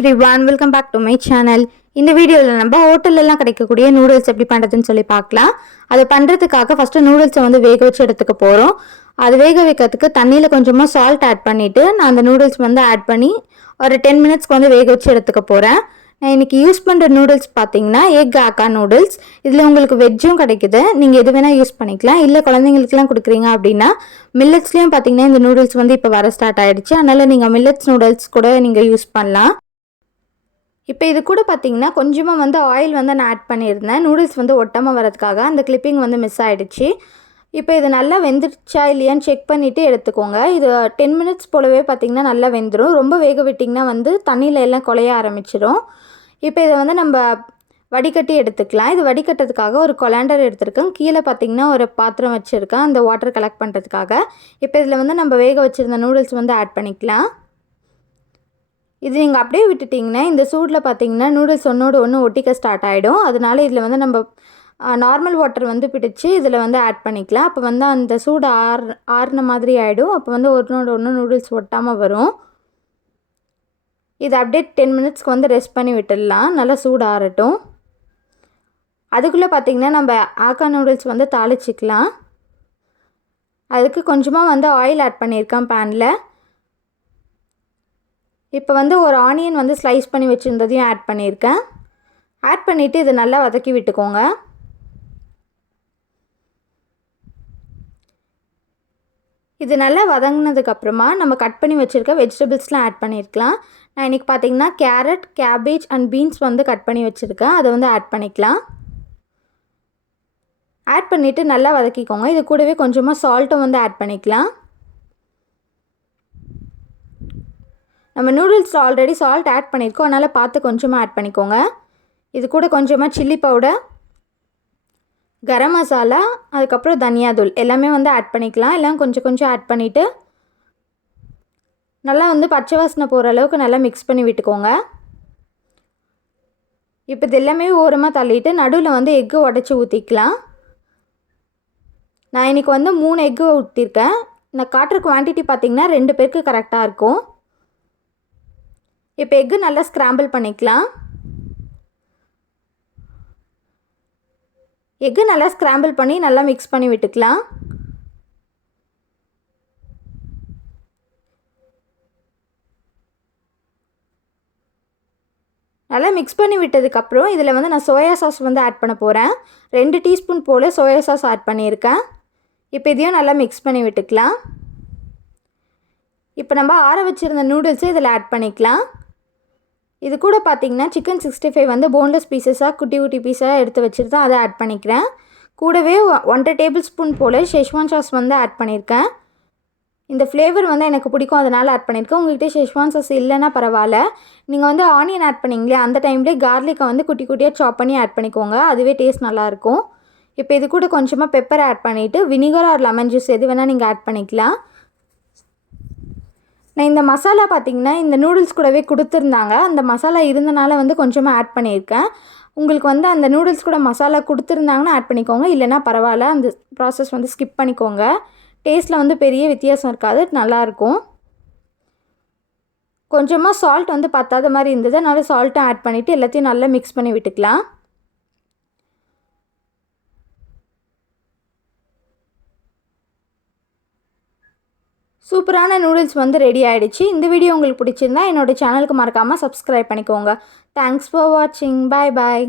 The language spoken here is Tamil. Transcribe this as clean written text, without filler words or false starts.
everyone, welcome back to my channel. இந்த வீடியோவில் நம்ம ஹோட்டல்லாம் கிடைக்கக்கூடிய நூடுல்ஸ் எப்படி பண்ணுறதுன்னு சொல்லி பார்க்கலாம். அதை பண்ணுறதுக்காக ஃபஸ்ட்டு நூடுல்ஸை வந்து வேக வச்சு எடுத்துக்க போகிறோம். அது வேக வைக்கிறதுக்கு தண்ணியில் கொஞ்சமாக சால்ட் ஆட் பண்ணிவிட்டு நான் அந்த நூடுல்ஸ் வந்து ஆட் பண்ணி ஒரு 10 மினிட்ஸ்க்கு வந்து வேக வச்சு எடுத்துக்க போகிறேன். நான் இன்றைக்கி யூஸ் பண்ணுற நூடுல்ஸ் பார்த்தீங்கன்னா எக் ஹக்கா நூடுல்ஸ். இதில் உங்களுக்கு வெஜ்ஜும் கிடைக்குது, நீங்கள் எது வேணால் யூஸ் பண்ணிக்கலாம். இல்லை குழந்தைங்களுக்குலாம் கொடுக்குறீங்க அப்படின்னா மில்லட்ஸ்லேயும் பார்த்தீங்கன்னா இந்த நூடுல்ஸ் வந்து இப்போ வர ஸ்டார்ட் ஆகிடுச்சு. அதனால் நீங்கள் மில்லட்ஸ் நூடுல்ஸ் கூட நீங்கள் யூஸ் பண்ணலாம். இப்போ இது கூட பார்த்தீங்கன்னா கொஞ்சமாக வந்து ஆயில் வந்து நான் ஆட் பண்ணியிருந்தேன், நூடுல்ஸ் வந்து ஒட்டாமல் வரதுக்காக. அந்த கிளிப்பிங் வந்து மிஸ் ஆகிடுச்சு. இப்போ இது நல்லா வெந்துருச்சா இல்லையான்னு செக் பண்ணிவிட்டு எடுத்துக்கோங்க. இது 10 மினிட்ஸ் போலவே பார்த்திங்கன்னா நல்லா வெந்துடும். ரொம்ப வேக விட்டிங்கன்னா வந்து தண்ணியில் எல்லாம் குழைய ஆரம்பிச்சிடும். இப்போ இதை வந்து நம்ம வடிகட்டி எடுத்துக்கலாம். இது வடிகட்டுறதுக்காக ஒரு கொலாண்டர் எடுத்துருக்கேன். கீழே பார்த்திங்கன்னா ஒரு பாத்திரம் வச்சுருக்கேன் அந்த வாட்டர் கலெக்ட் பண்ணுறதுக்காக. இப்போ இதில் வந்து நம்ம வேக வச்சுருந்த நூடுல்ஸ் வந்து ஆட் பண்ணிக்கலாம். இது நீங்கள் அப்படியே விட்டுட்டிங்கன்னா இந்த சூடில் பார்த்திங்கன்னா நூடுல்ஸ் ஒன்றோடு ஒன்று ஒட்டிக்க ஸ்டார்ட் ஆகிடும். அதனால இதில் வந்து நம்ம நார்மல் வாட்டர் வந்து பிடிச்சி இதில் வந்து ஆட் பண்ணிக்கலாம். அப்போ வந்து அந்த சூடு ஆறுன மாதிரி ஆகிடும். அப்போ வந்து ஒன்றோடு ஒன்று நூடுல்ஸ் ஒட்டாமல் வரும். இது அப்படியே 10 மினிட்ஸ்க்கு வந்து ரெஸ்ட் பண்ணி விட்டுடலாம், நல்லா சூடு ஆறட்டும். அதுக்குள்ளே பார்த்திங்கன்னா நம்ம ஹக்கா நூடுல்ஸ் வந்து தாளிச்சிக்கலாம். அதுக்கு கொஞ்சமாக வந்து ஆயில் ஆட் பண்ணியிருக்கேன் பேனில். இப்போ வந்து ஒரு ஆனியன் வந்து ஸ்லைஸ் பண்ணி வச்சுருந்ததையும் ஆட் பண்ணியிருக்கேன். ஆட் பண்ணிவிட்டு இதை நல்லா வதக்கி விட்டுக்கோங்க. இது நல்லா வதங்கினதுக்கப்புறமா நம்ம கட் பண்ணி வச்சுருக்க வெஜிடபிள்ஸ்லாம் ஆட் பண்ணியிருக்கலாம். நான் இன்றைக்கி பார்த்திங்கன்னா கேரட், கேபேஜ் அண்ட் பீன்ஸ் வந்து கட் பண்ணி வச்சுருக்கேன், அதை வந்து ஆட் பண்ணிக்கலாம். ஆட் பண்ணிவிட்டு நல்லா வதக்கிக்கோங்க. இது கூடவே கொஞ்சமாக சால்ட்டும் வந்து ஆட் பண்ணிக்கலாம். நம்ம நூடுல்ஸ் ஆல்ரெடி சால்ட் ஆட் பண்ணியிருக்கோம், அதனால் பார்த்து கொஞ்சமாக ஆட் பண்ணிக்கோங்க. இது கூட கொஞ்சமாக சில்லி பவுடர், கரம் மசாலா, அதுக்கப்புறம் தனியாத்தூள் எல்லாமே வந்து ஆட் பண்ணிக்கலாம். எல்லாம் கொஞ்சம் கொஞ்சம் ஆட் பண்ணிவிட்டு நல்லா வந்து பச்சை வாசனை போகிற அளவுக்கு நல்லா மிக்ஸ் பண்ணி விட்டுக்கோங்க. இப்போ இது எல்லாமே ஓரமாக தள்ளிட்டு நடுவில் வந்து எக்கு உடச்சி ஊற்றிக்கலாம். நான் இன்றைக்கி வந்து 3 எக்கு ஊற்றிருக்கேன். நான் காட்டுற குவான்டிட்டி பார்த்திங்கன்னா 2 பேருக்கு கரெக்டாக இருக்கும். இப்போ எக்கு நல்லா ஸ்க்ராம்பிள் பண்ணிக்கலாம். எக்கு நல்லா ஸ்க்ராம்பிள் பண்ணி நல்லா மிக்ஸ் பண்ணி விட்டுக்கலாம். நல்லா மிக்ஸ் பண்ணி விட்டதுக்கப்புறம் இதில் வந்து நான் சோயா சாஸ் வந்து ஆட் பண்ண போகிறேன். 2 டீஸ்பூன் போல் சோயா சாஸ் ஆட் பண்ணியிருக்கேன். இப்போ இதையும் நல்லா மிக்ஸ் பண்ணி விட்டுக்கலாம். இப்போ நம்ம ஆற வச்சுருந்த நூடுல்ஸை இதில் ஆட் பண்ணிக்கலாம். இது கூட பார்த்திங்கன்னா சிக்கன் 65 வந்து போன்லெஸ் பீசஸாக குட்டி குட்டி பீஸாக எடுத்து வச்சுருந்தேன், அதை ஆட் பண்ணிக்கிறேன். கூடவே 1.5 டேபிள் ஸ்பூன் போல் ஷெஸ்வான் சாஸ் வந்து ஆட் பண்ணியிருக்கேன். இந்த ஃப்ளேவர் வந்து எனக்கு பிடிக்கும், அதனால் ஆட் பண்ணியிருக்கேன். உங்கள்கிட்ட ஷெஸ்வான் சாஸ் இல்லைன்னா பரவாயில்ல. நீங்கள் வந்து ஆனியன் ஆட் பண்ணிங்களே அந்த டைம்லேயே கார்லிக்கை வந்து குட்டி குட்டியாக சாப் பண்ணி ஆட் பண்ணிக்கோங்க, அதுவே டேஸ்ட் நல்லாயிருக்கும். இப்போ இது கூட கொஞ்சமாக பெப்பர் ஆட் பண்ணிவிட்டு வினிகர் ஆர் லெமன் ஜூஸ் எது வேணால் நீங்கள் ஆட் பண்ணிக்கலாம். நான் இந்த மசாலா பார்த்திங்கன்னா இந்த நூடுல்ஸ் கூடவே கொடுத்துருந்தாங்க, அந்த மசாலா இருந்தனால வந்து கொஞ்சமாக ஆட் பண்ணியிருக்கேன். உங்களுக்கு வந்து அந்த நூடுல்ஸ் கூட மசாலா கொடுத்துருந்தாங்கன்னா ஆட் பண்ணிக்கோங்க, இல்லைனா பரவாயில்ல, அந்த ப்ராசஸ் வந்து ஸ்கிப் பண்ணிக்கோங்க. டேஸ்ட்டில் வந்து பெரிய வித்தியாசம் இருக்காது, நல்லாயிருக்கும். கொஞ்சமாக சால்ட் வந்து பத்தாத மாதிரி இருந்தது, அதனால் சால்ட்டும் ஆட் பண்ணிவிட்டு எல்லாத்தையும் நல்லா மிக்ஸ் பண்ணி விட்டுக்கலாம். சூப்பரான நூடுல்ஸ் வந்து ரெடி ஆகிடுச்சு. இந்த வீடியோ உங்களுக்கு பிடிச்சிருந்தா என்னோடய சேனலுக்கு மறக்காமல் சப்ஸ்கிரைப் பண்ணிக்கோங்க. தேங்க்ஸ் ஃபார் வாட்சிங். பாய் பாய்.